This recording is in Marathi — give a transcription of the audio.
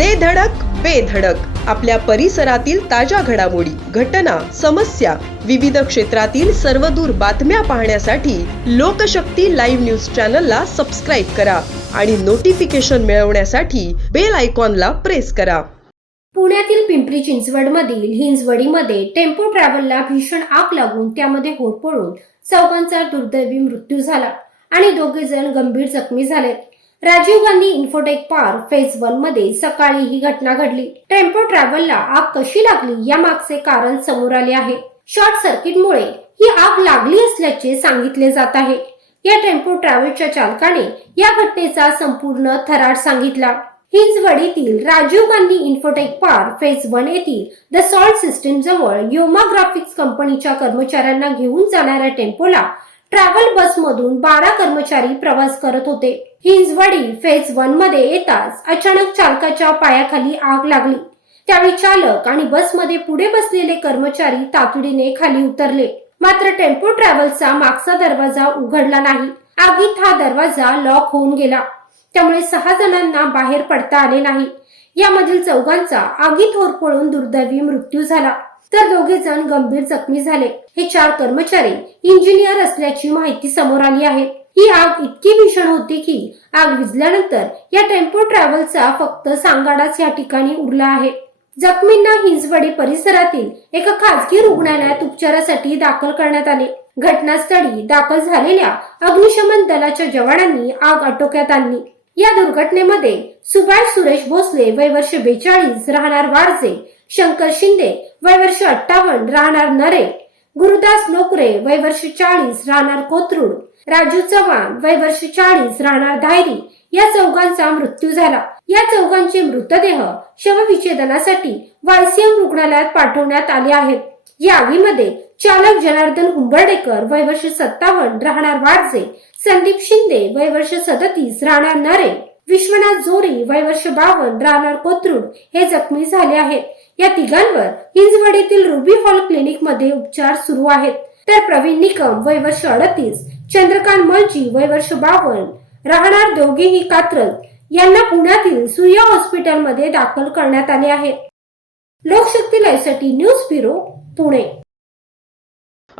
दे धडक बेधडक आपल्या परिसरातील ताज्या घडामोडी घटना समस्या विविध क्षेत्रातील सर्वदूर बातम्या पाहण्यासाठी लोकशक्ती लाईव्ह न्यूज चॅनलला सबस्क्राईब करा आणि नोटिफिकेशन मिळवण्यासाठी बेल आयकॉनला प्रेस करा. पुण्यातील पिंपरी चिंचवडमधील हिंजवडीमध्ये टेम्पो ट्रॅव्हलला भीषण आग लागून त्यामध्ये होरपळून चौघांचा दुर्दैवी मृत्यू झाला आणि दोघे जण गंभीर जखमी झाले. Rajiv Gandhi infotech park phase वनमध्ये सकाळी ही घटना घडली. टेम्पो ट्रॅव्हलला आग कशी लागली या मागचे कारण समोर आले आहे. शॉर्ट सर्किटमुळे ही आग लागली असल्याचे सांगितले जात आहे. या टेम्पो ट्रॅव्हलच्या चालकाने या घटनेचा संपूर्ण थरार सांगितला. हिंजवडीतील Rajiv Gandhi infotech park phase one येथील द सॉल्ट सिस्टीम जवळ योमा ग्राफिक्स कंपनीच्या कर्मचाऱ्यांना घेऊन जाणाऱ्या टेम्पोला ट्रॅव्हल बस मधून बारा कर्मचारी प्रवास करत होते. हिंजवडी फेज वनमध्ये येताच अचानक चालकाच्या पायाखाली आग लागली. त्यावेळी चालक आणि बसमध्ये पुढे बसलेले कर्मचारी तातडीने खाली उतरले. मात्र टेम्पो ट्रॅव्हल्सचा मागचा दरवाजा उघडला नाही. आगीत हा दरवाजा लॉक होऊन गेला. त्यामुळे सहा जणांना बाहेर पडता आले नाही. यामधील चौघांचा आगीत होरपळून दुर्दैवी मृत्यू झाला. तर दोघे जण गंभीर जखमी झाले. हे चार कर्मचारी इंजिनियर असल्याची माहिती समोर आली आहे. ही आग इतकी भीषण होती की आग विझल्यानंतर या टेम्पो ट्रॅव्हलचा फक्त सांगाडाच या ठिकाणी उरला आहे. जखमींना हिंजवडी परिसरातील एका खासगी रुग्णालयात उपचारासाठी दाखल करण्यात आले. घटनास्थळी दाखल झालेल्या अग्निशमन दलाच्या जवानांनी आग आटोक्यात आणली. या दुर्घटनेमध्ये सुभाष सुरेश भोसले वय वर्ष बेचाळीस राहणार वारजे शंकर शिंदे वय वर्ष अठ्ठावन्न राहणार नरे. गुरुदास नोकरे वय वर्ष चाळीस राहणार कोथरूड. राजू चव्हाण वय वर्ष चाळीस राहणार धायरी. या चौघांचा मृत्यू झाला. या चौघांचे मृतदेह शवविच्छेदनासाठी वायसीएम रुग्णालयात पाठवण्यात आले आहेत. या आगीमध्ये चालक जनार्दन हुंबर्डेकर वय वर्ष सत्तावन्न राहणार वाडजे संदीप शिंदे वय वर्ष सदतीस राहणार नरे. विश्वनाथ जोरी वय वर्ष बावन राहणार कोथरूड हे जखमी झाले आहेत. या तिघांवर हिंजवडीतील रुबी हॉल क्लिनिकमध्ये उपचार सुरू आहेत. तर प्रवीण निकम वय वर्ष अडतीस चंद्रकांत मलजी वय वर्ष बावन राहणार दोघेही कात्रज यांना पुण्यातील सूर्या हॉस्पिटलमध्ये दाखल करण्यात आले आहे. लोकशक्ती लाईव्हसाठी न्यूज ब्युरो पुणे.